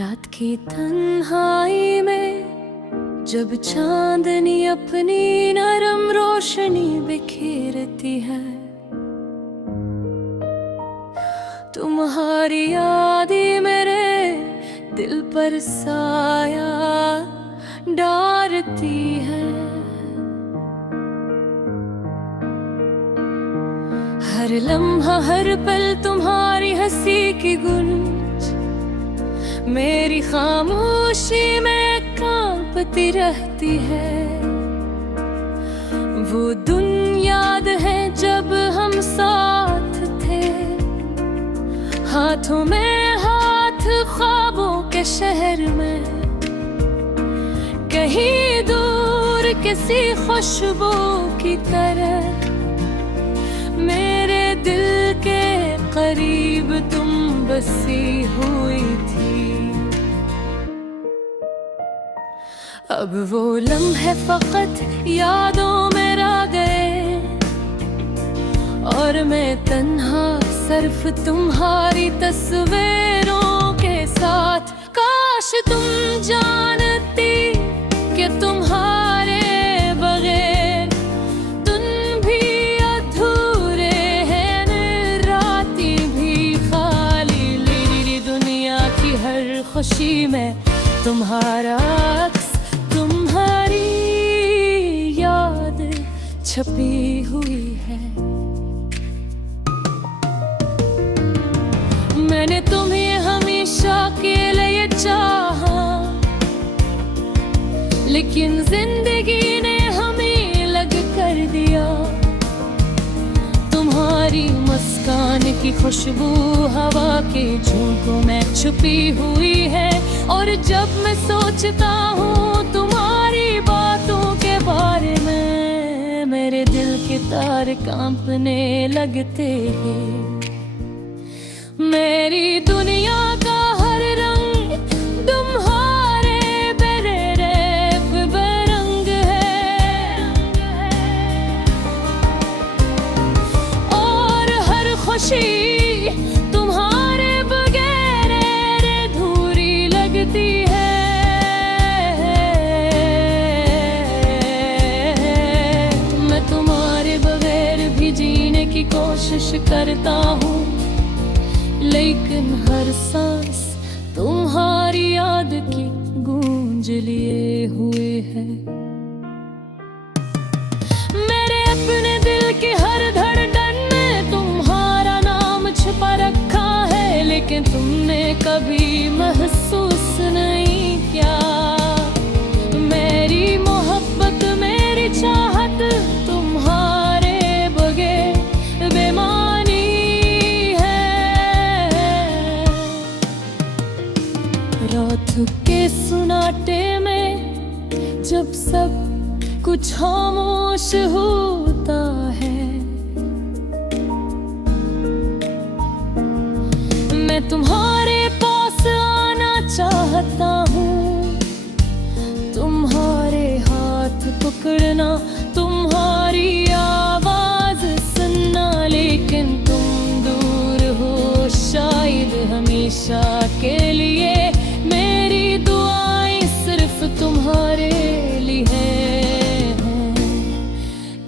रात की तन्हाई में जब चांदनी अपनी नरम रोशनी बिखेरती है, तुम्हारी याद मेरे दिल पर साया डालती है। हर लम्हा हर पल तुम्हारी हंसी की गूंज मेरी खामोशी में कांपती रहती है। वो दिन याद है जब हम साथ थे, हाथों में हाथ ख्वाबों के शहर में, कहीं दूर किसी खुशबू की तरह मेरे दिल के करीब तुम बसी हुई थी। अब वो लम्हे फकत यादों में रह गए और मैं तन्हा सिर्फ तुम्हारी तस्वीरों के साथ। काश तुम जानती कि तुम्हारे बगैर तुम भी अधूरे हैं, रातें भी खाली। मेरी दुनिया की हर खुशी में तुम्हारा अक्स, तुम्हारी याद छपी हुई है। मैंने तुम्हें हमेशा के लिए चाहा, लेकिन जिंदगी ने हमें अलग कर दिया। तुम्हारी मुस्कान की खुशबू हवा के झोंकों में छुपी हुई है, और जब मैं सोचता हूँ तुम्हारी बातों के बारे में, मेरे दिल के तार कांपने लगते हैं। मेरी दुनिया का हर रंग तुम्हारे बेरंग है, और हर खुशी तुम्हारे बगैर अधूरी लगती है। मैं तुम्हारे बगैर भी जीने की कोशिश करता हूँ, लेकिन हर सांस तुम्हारी याद की गूंज लिए हुए है। मेरे अपने दिल के हर धड़कन में तुम्हारा नाम छिपा रखा है, लेकिन तुमने कभी महसूस नहीं किया। मेरी मोहब्बत मेरी चाहत तुम्हारे बगैर बेमानी रात के सुनाटे में जब सब कुछ खामोश होता है, मैं तुम्हारे पास आना चाहता हूँ। तुम्हारे हाथ पकड़ना, तुम्हारी आवाज सुनना, लेकिन तुम दूर हो शायद हमेशा के लिए। मेरी दुआएं सिर्फ तुम्हारे लिए हैं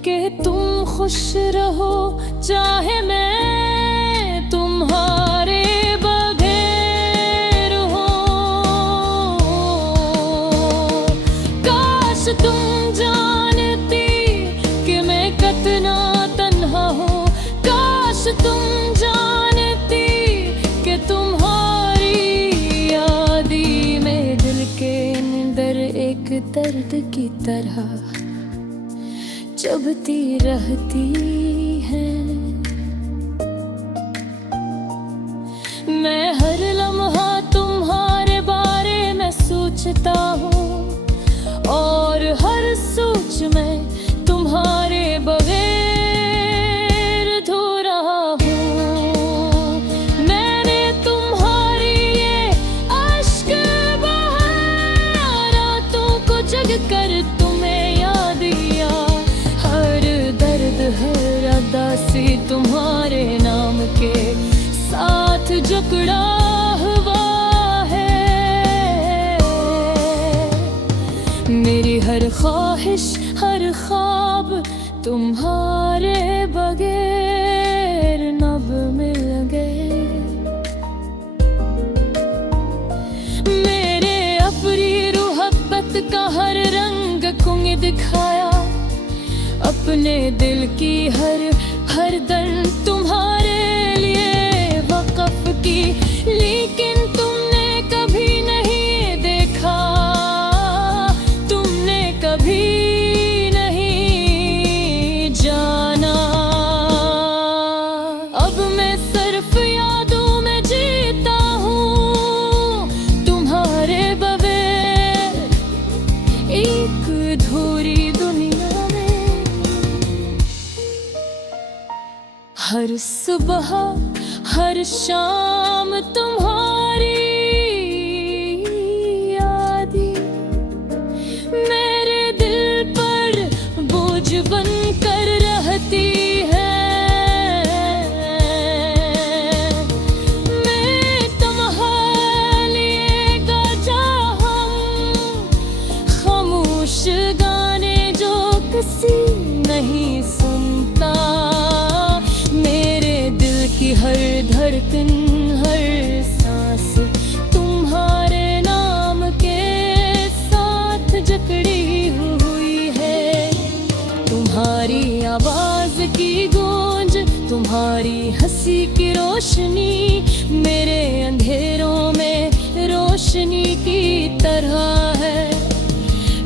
कि तुम खुश रहो, चाहे मैं तुम्हारे बगैर हूँ। काश तुम जानती कि मैं कितना तन्हा हूँ, काश तुम जानती कि तुम्हारी यादें में दिल के अंदर एक दर्द की तरह चुभती रहती हैं। मैं हर लम्हा तुम्हारे बारे में सोचता हूँ, और हर सोच में तुम्हारे बगैर अधूरा हूँ। मैंने तुम्हारी ये अश्क बहाया, रातों को जग कर तुम्हें याद किया। हर दर्द हर उदासी तुम्हारे नाम के साथ जकड़ा हुआ है। मेरी हर ख्वाहिश हर ख्वाब तुम्हारे बगैर नब मिल गए। मेरे अपनी रुहब्बत का हर रंग कुंग दिखाया, अपने दिल की हर दर तुम्हारे लिए वक़्फ़ की। लेकिन तुमने कभी नहीं देखा, तुमने कभी नहीं जाना। अब मैं सिर्फ यादों में जीता हूँ तुम्हारे बगैर, एक अधूरी दुनिया में। हर सुबह हर शाम तुम्हारी यादें मेरे दिल पर बोझ बन कर रहती है। मैं तुम्हारे लिए गाता हूँ खामोश गाने जो किसी नहीं सुनता। मेरे दिल की हर धड़कन हर सांस तुम्हारे नाम के साथ जकड़ी हुई है। तुम्हारी आवाज की गूंज, तुम्हारी हंसी की रोशनी मेरे अंधेरों में रोशनी की तरह है।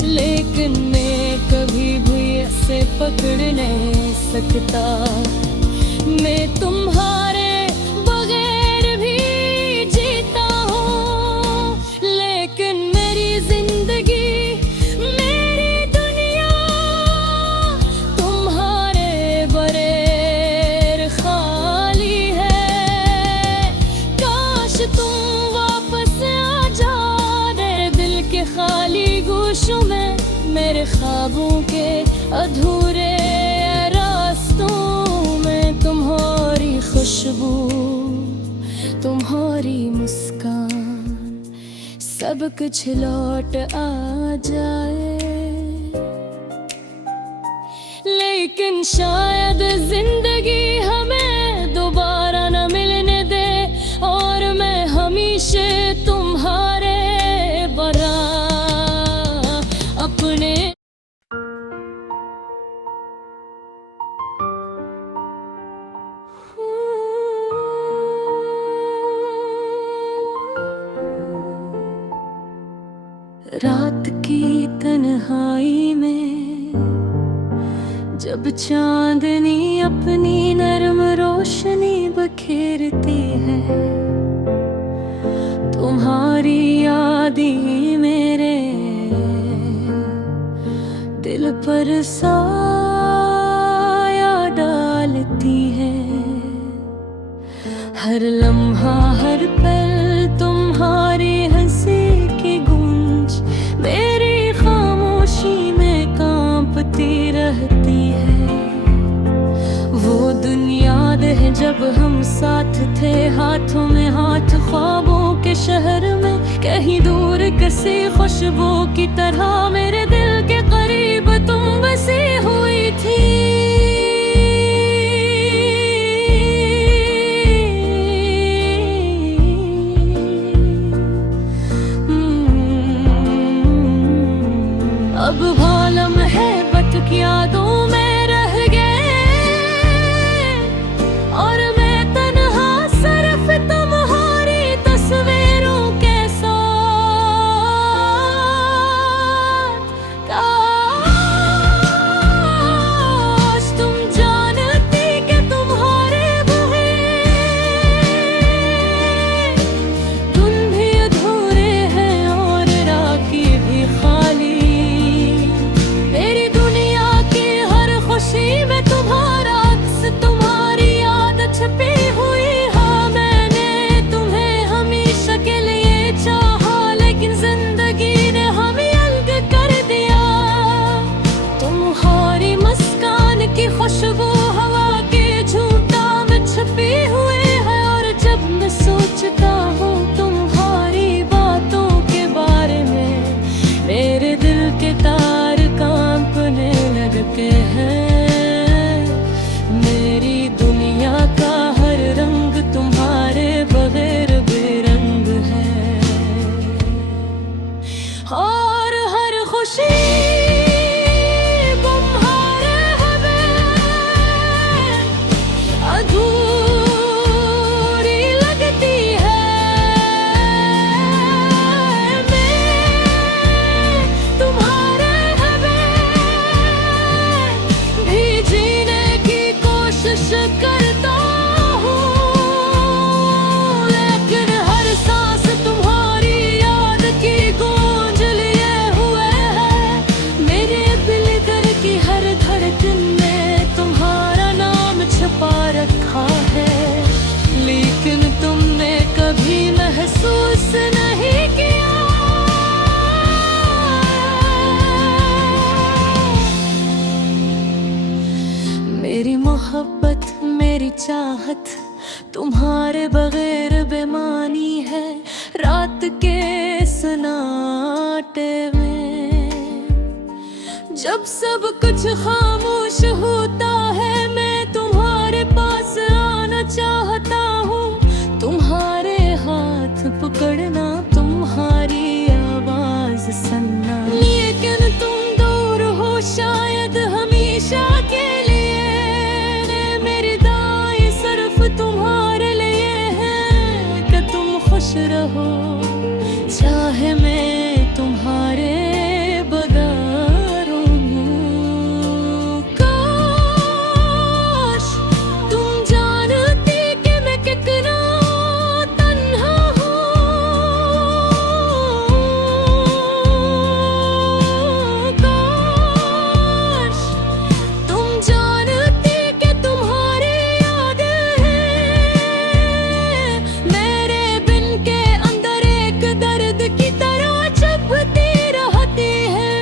लेकिन मैं कभी भी ऐसे पकड़ नहीं सकता। मैं तुम्हारे बगैर भी जीता हूँ, लेकिन मेरी जिंदगी मेरी दुनिया तुम्हारे बगैर खाली है। काश तुम वापस आ जाओ मेरे दिल के खाली गोशों में, मेरे ख्वाबों के अधूरे रास्तों में। तुम्हारी खुशबू तुम्हारी मुस्कान सब कुछ लौट आ जाए। लेकिन शायद जिंदगी हमें दोबारा न मिलने दे, और मैं हमेशा तुम्हारे बरा अपने रात की तन्हाई में जब चांदनी अपनी नरम रोशनी बखेरती है, तुम्हारी यादें मेरे दिल पर साया डालती है। हर लम्हा हर पल तुम्हारी हंसी की गूंज मेरी खामोशी में कांपती रहती है। वो दिन याद है जब हम साथ थे, हाथों में हाथ ख्वाबों के शहर में, कहीं दूर किसी खुशबू की तरह मेरे दिल के करीब तुम बसी हुई थी। अब भालम है बत की यादों में रह गए, और मैं तन्हा सिर्फ तुम्हारी तस्वीरों के साथ। काश तुम जानती कि तुम्हारे बगैर तुम भी अधूरे हैं और राखी भी खाली। मेरी दुनिया की चाहत तुम्हारे बगैर बेमानी है रात के सन्नाटे में। जब सब कुछ खामोश होता है मैं तुम्हारे पास आना चाहता हूँ। तुम्हारे हाथ पकड़ना, तुम्हारी आवाज सुनना, लेकिन तुम दूर हो शायद हमेशा के लिए। मेरी दाएं सिर्फ तुम्हारे लिए है कि तुम खुश रहो, चाहे मैं तुम्हारे बगैर हूँ। काश तुम जानती कि मैं कितना तन्हा हूँ। काश तुम जानती कि तुम्हारी याद है मेरे बिन के अंदर एक दर्द की तरह चुभती रहती है।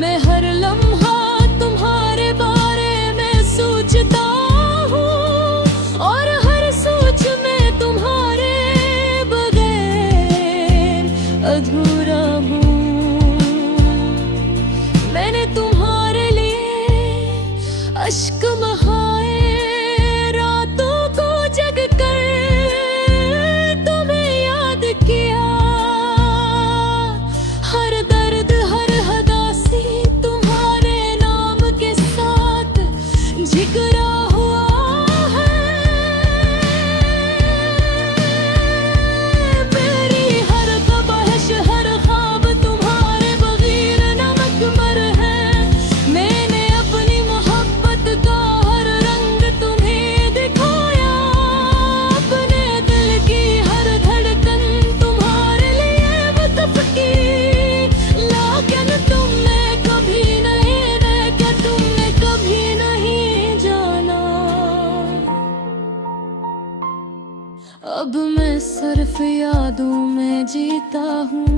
मैं हर लम्हा तुम्हारे बारे में सोचता हूँ और हर सोच में तुम्हारे बगैर अधूरा हूँ। मैंने तुम्हारे लिए अश्क बहाए रातों को जग कर तुम्हें याद किया। हर दर्द हर हदासी तुम्हारे नाम के साथ जिगरा हुआ है। मेरी हर ख्वाहिश हर ख्वाब तुम्हारे बगैर नमक मर है। मैंने अपनी मोहब्बत का हर रंग तुम्हें दिखाया। अपने दिल की हर धड़कन तुम्हारे लिए वक़्फ़ की, लेकिन तुमने कभी नहीं देखा, तुमने कभी नहीं जाना। अब मैं सिर्फ यादों में जीता हूँ,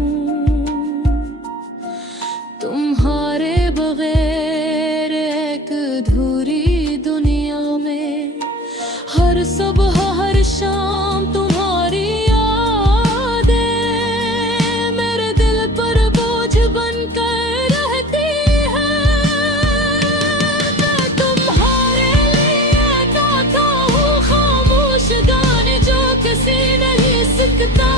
तुम्हारे बगैर एक अधूरी दुनिया में। हर सुबह हर शाम तुम्हारी यादें मेरे दिल पर बोझ बनकर रहती है। मैं तुम्हारे लिए गाता हूँ खामोश गाने जो किसी नहीं सकता।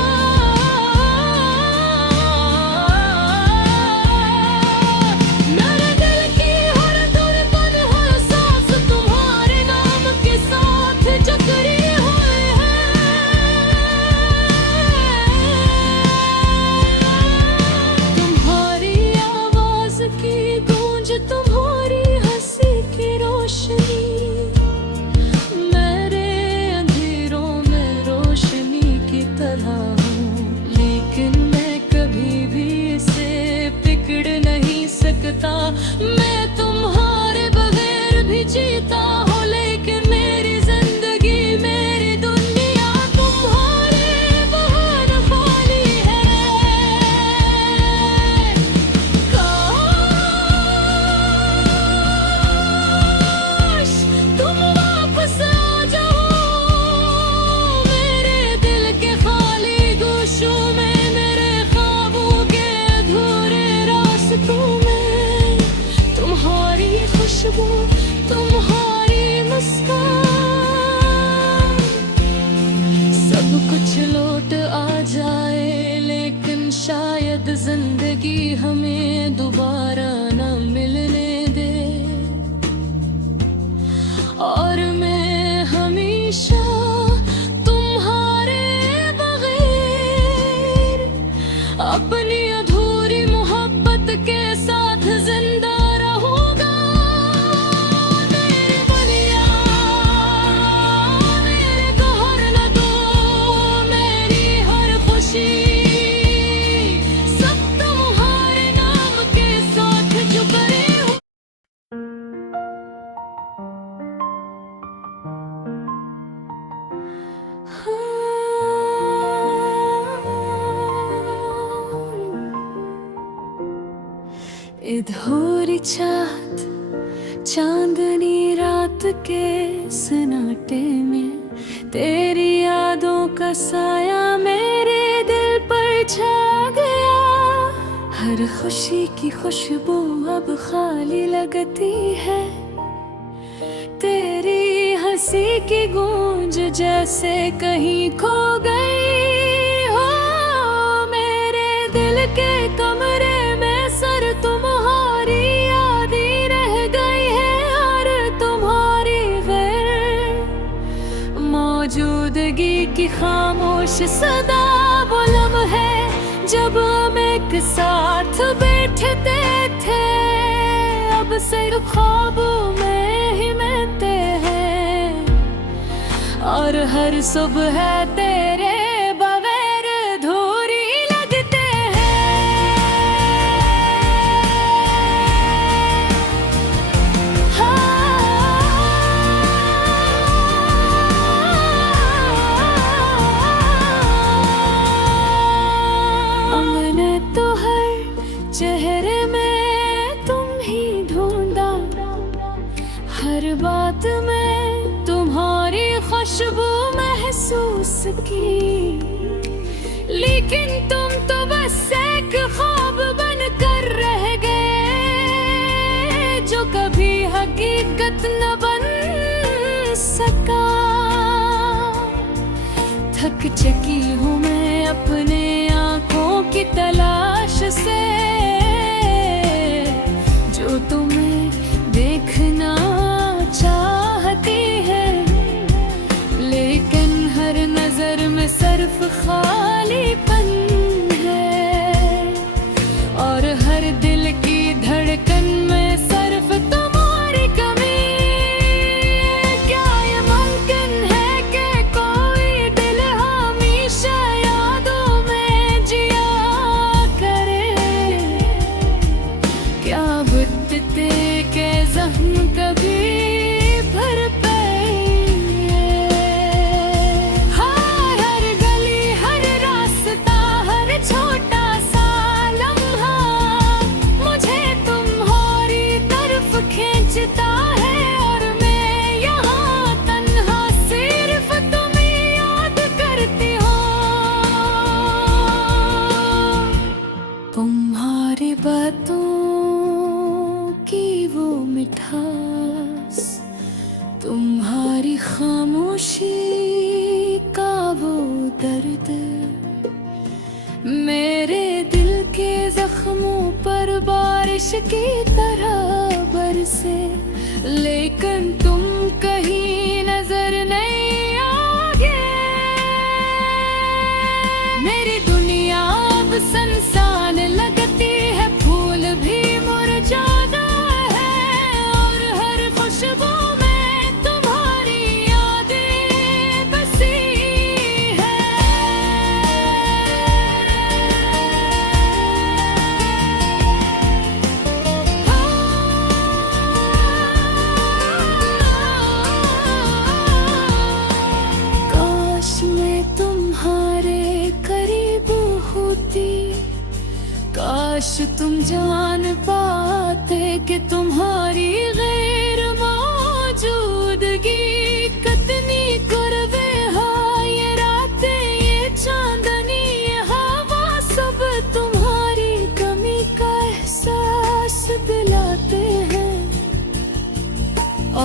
मेरे दिल की हर धड़कन हर सांस तुम्हारे नाम के साथ जकड़ी हुई है। तुम्हारी आवाज की गूंज, तुम्हारी हंसी की रोशनी मेरे अंधेरों में रोशनी की तरह हूँ। लेकिन मैं कभी भी इसे पकड़ नहीं सकता। मैं तुम्हारे बगैर भी जीता हूँ, लेकिन मेरी जिंदगी मेरी दुनिया तुम्हारे बगैर खाली है। काश तुम वापस आ जाओ मेरे दिल के खाली गोशों में, मेरे ख्वाबों के अधूरे रास्तों में। तुम्हारी खुशबू, तुम्हारी मुस्कान, सब कुछ लौट आ जाए, लेकिन शायद जिंदगी हमें दोबारा न मिलने दे। और मैं हमेशा तुम्हारे बगैर अपनी अधूरी मोहब्बत के साथ जिंदा रहूंगा। मेरे बलिया मेरे को हर न दो, मेरी हर खुशी सब तुम्हारे नाम के साथ जुकरे हो। अधूरी चाहत चांदनी रात रात के सन्नाटे में तेरी यादों का साया मेरे दिल पर छा गया। हर खुशी की खुशबू अब खाली लगती है, तेरी हंसी की गूंज जैसे कहीं खो गई हो। मेरे दिल के कमरे में सर तुम्हारी याद ही रह गई है, और तुम्हारी गैर मौजूदगी की खामोश सदा वो लम्हे जब हम एक साथ बैठते थे, अब सिर्फ ख्वाबों में ही मिलते हैं। और हर सुबह तेरे बगैर अधूरी लगते हैं। हमने तो हर चेहरे में तुम ही ढूंढा, हर बात में तुम्हारी खुशबू महसूस की, लेकिन तुम तो बस एक ख्वाब बन कर रह गए, जो कभी हकीकत न बन सका। थक चुकी हूँ मैं अपने आँखों की तलाश से, जो तुम्हें देखना चाहती है, लेकिन हर नजर में सिर्फ खालीपन है। और हर दिल की धड़कन में सिर्फ तुम्हारी कमी। क्या ये मुमकिन है कि कोई दिल हमेशा यादों में जिया करे? क्या बुद्धते के जख्म कभी भर पाएंगे? हाँ, हर गली हर रास्ता हर छोटा सा लम्हा मुझे तुम्हारी तरफ खींचता है, और मैं यहाँ तन्हा सिर्फ तुम्हें याद करती हूँ। तुम्हारी बातों की वो मिठास, तुम्हारी खामोशी का वो दर्द, मेरे दिल के जख्मों पर बारिश की तरह बरसे, लेकिन तुम कहीं नजर नहीं आओगे। मेरी दुनिया अब सुनसान लगती है, फूल भी मुरझाता है, और हर खुशबू में तुम्हारी यादें बसी है। काश मैं तुम्हारे करीब होती, काश तुम जान पाते कि तुम्हारी गैर मौजूदगी कितनी कुर्बे है। ये रातें ये चांदनी ये हवा सब तुम्हारी कमी का एहसास दिलाते हैं,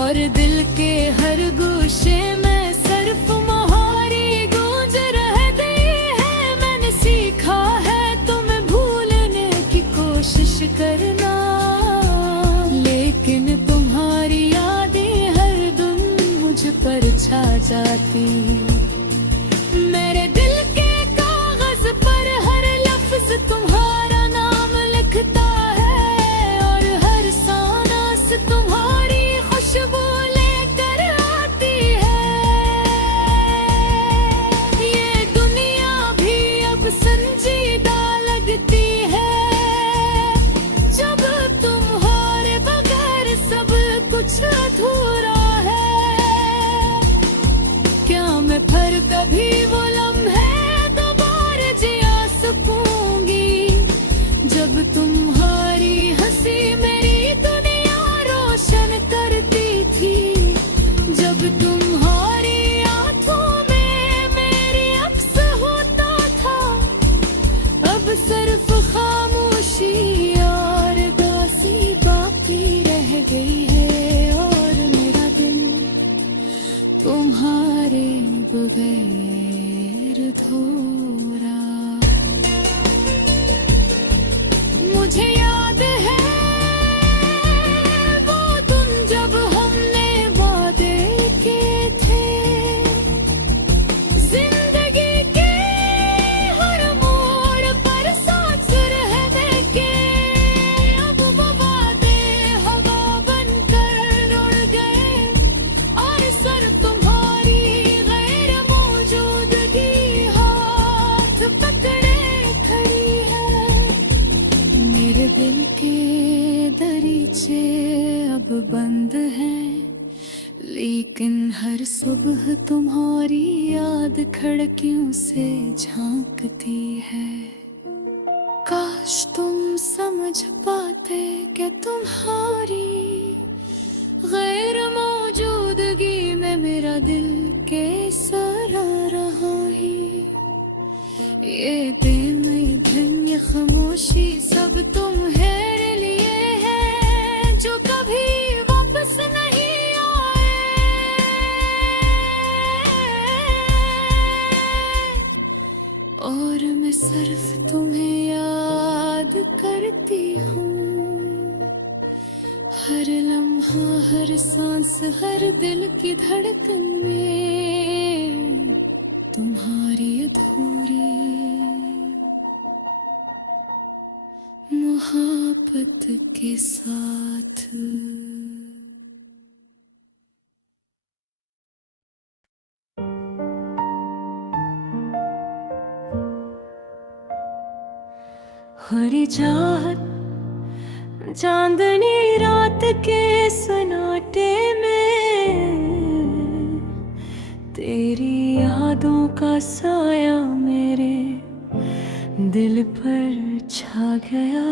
और दिल के हर गोशे में सिर्फ तुम्हारी गूंज रहती है। मैंने सीखा है तुम्हें भूलने की कोशिश करना, लेकिन तुम्हारी यादें हर दिन मुझ पर छा जाती। मेरे दिल के कागज पर हर लफ्ज तुम्हारा नाम लिखता है, और हर सांस तुम्हारी खुशबू लेकर आती है। ये दुनिया भी अब संजीदा लगती है, जब तुम्हारे बगैर सब कुछ अधूरा है। क्या मैं फिर कभी वो लम्हे दोबारा जिया सकूंगी, जब तुम्हारी हंसी मेरी दुनिया रोशन करती थी? दरवाजे अब बंद हैं, लेकिन हर सुबह तुम्हारी याद खिड़कियों से झांकती है। काश तुम समझ पाते कि तुम्हारी गैर मौजूदगी में मेरा दिल कैसा रहा ही। ये दिन ये दिन ये खामोशी सब तुम्हारे लिए है, जो कभी वापस नहीं आए। और मैं सिर्फ तुम्हें याद करती हूँ, हर लम्हा हर सांस हर दिल की धड़कन में तुम्हारी अधूरी मोहब्बत के साथ। हरी चाहत चांदनी रात के सन्नाटे में, तेरी यादों का साया मेरे दिल पर छा गया।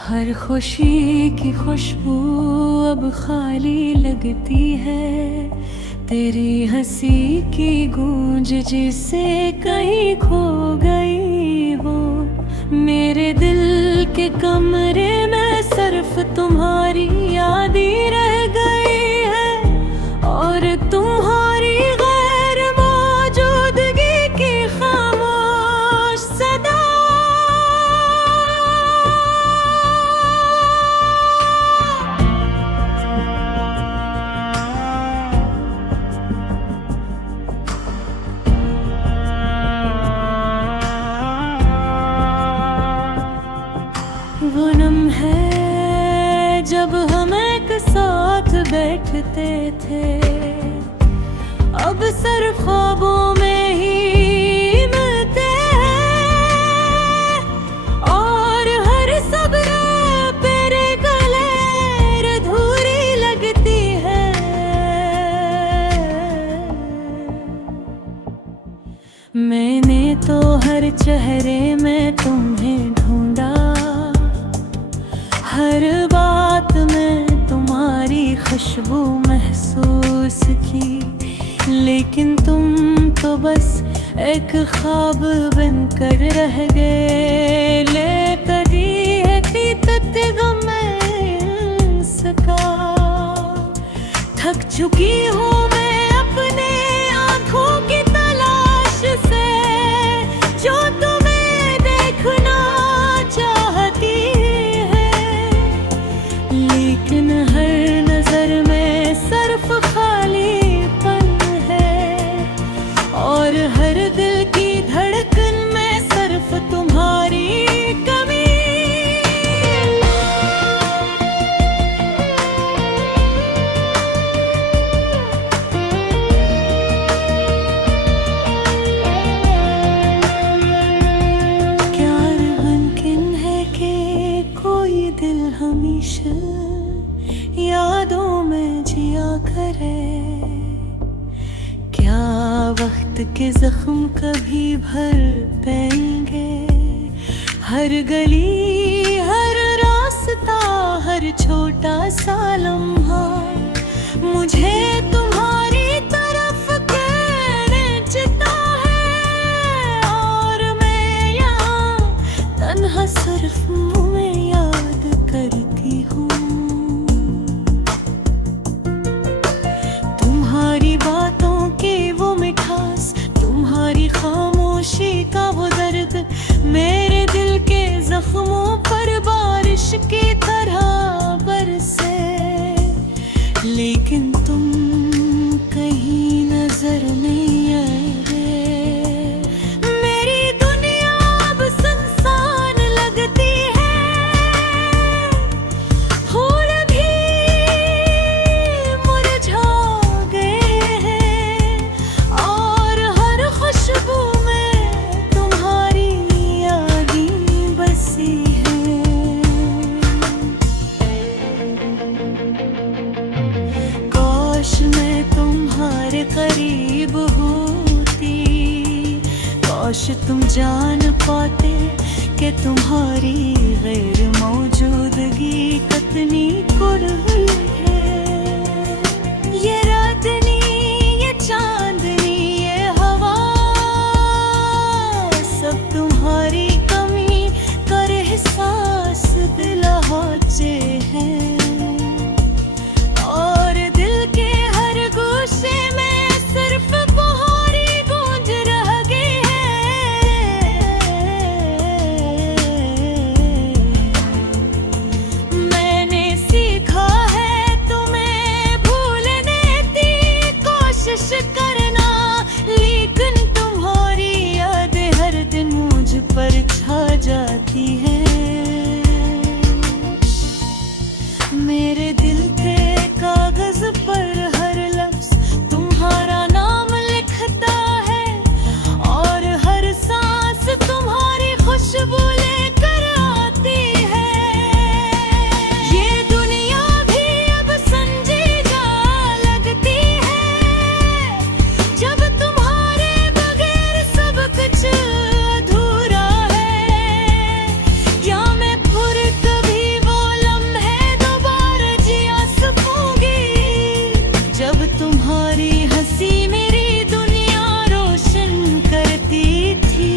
हर खुशी की खुशबू अब खाली लगती है, तेरी हंसी की गूंज जिसे कहीं खो गई हो। मेरे दिल के कमरे में सिर्फ तुम्हारी याद ही रह गई है, और तुम्हारी गैर मौजूदगी की खामोश सदा। वो नम है जब हम एक साथ बैठते थे, अब सिर्फ ख्वाबों में ही मिलते हैं। और हर सब्र तेरे गले अधूरी लगती है। मैंने तो हर चेहरे में तुम्हें ढूंढा, हर बात में तुम्हारी खुशबू महसूस की, लेकिन तुम तो बस एक ख्वाब बनकर रह गए। ले कदी है पीतत गम में सका, थक चुकी हूँ मैं अपने आँखों की तलाश से, जो तुम्हें देखना चाहती है। लेकिन हर नजर में सिर्फ खालीपन है, और हर दिल की धड़कन में सिर्फ तुम्हारी कमी। क्या मुमकिन है कि कोई दिल हमेशा यादों में जिया करे? क्या वक्त के जख्म कभी भर पाएंगे? हर गली हर रास्ता हर छोटा सा लम्हा मुझे तुम्हारी तरफ खींचता है, और मैं यहाँ तन्हा सिर्फ तुम्हें याद करती हूँ। तुम्हारी बातों की वो मिठास, तुम्हारी खामोशी का वो दर्द, मेरे दिल के जख्मों पर बारिश की तरह बरसे। लेकिन तुम कहीं नजर नहीं आए। मेरी दुनिया अब सुनसान लगती है, फूल भी मुरझा गए हैं, और हर खुशबू में तुम्हारी याद कि तुम्हारी गैर मौजूदगी कितनी कुर्बान है। ये रातनी, ये चांदनी, ये हवा, सब तुम्हारी कमी कर एहसास दिलाते हैं। और दिल के हर गोशे में सिर्फ तुम्हारी गूंज रह गई है। मैंने सीखा है तुम्हें भूलने की कोशिश करना, लेकिन तुम्हारी याद हर दिन मुझ पर छा जाती है। मेरे दिल के कागज पर हर लफ्ज तुम्हारा नाम लिखता है, और हर सांस तुम्हारी खुशबू लेकर आती है। ये दुनिया भी अब संजीदा लगती है, जब तुम्हारे बगैर सब कुछ अधूरा है। या मैं फिर कभी वो लम्हे दोबारा जिया सकूंगी, जब तुम्हारी हंसी मेरी दुनिया रोशन करती थी।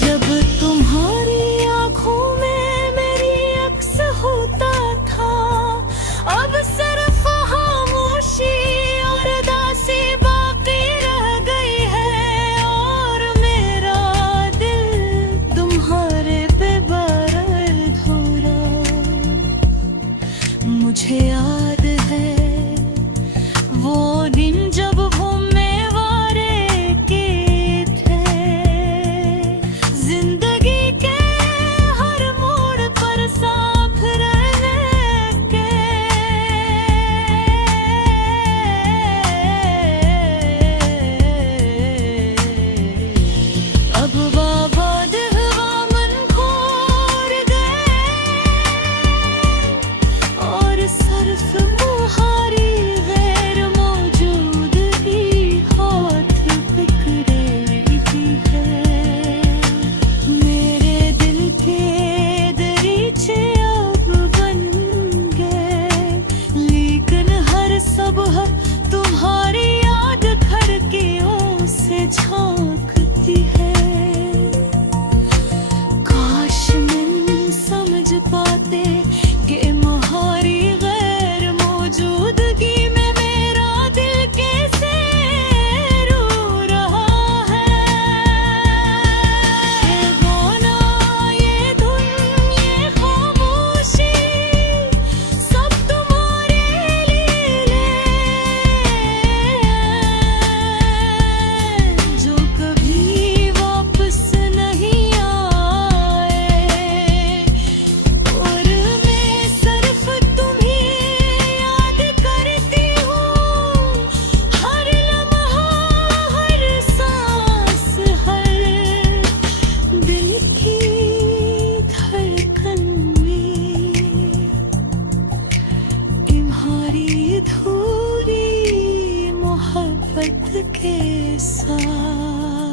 जब तुम्हारी आंखों में मेरी अक्स होता था, अब सिर्फ खामोशी और उदासी बाकी रह गई है। और मेरा दिल तुम्हारे पे बेकरार अधूरा। मुझे याद है वो दिन जब घूमने वारे के थे, जिंदगी के हर मोड़ पर साथ रहने के। अब बाबाद हवा मन खोर गए, और सिर्फ तुम्हारी गैर मौजूदगी हाथ पकड़ती है। मेरे दिल के दरीचे अब बन गए, लेकिन हर सुबह तुम्हारी याद खिड़कियों से झांकती है। काश मैं समझ पाते कि तुम्हारी गैर मौजूदगी में मेरा दिल कैसे रो रहा है। ये गाना, ये धुन, ये खामोशी, सब तुम्हारे लीले, जो कभी वापस नहीं आए। और मैं सिर्फ तुम्हें याद करती हूँ, हर लम्हा, हर सांस, हर दिल की धड़कन में तुम्हारी अधूरी मोहब्बत के साथ।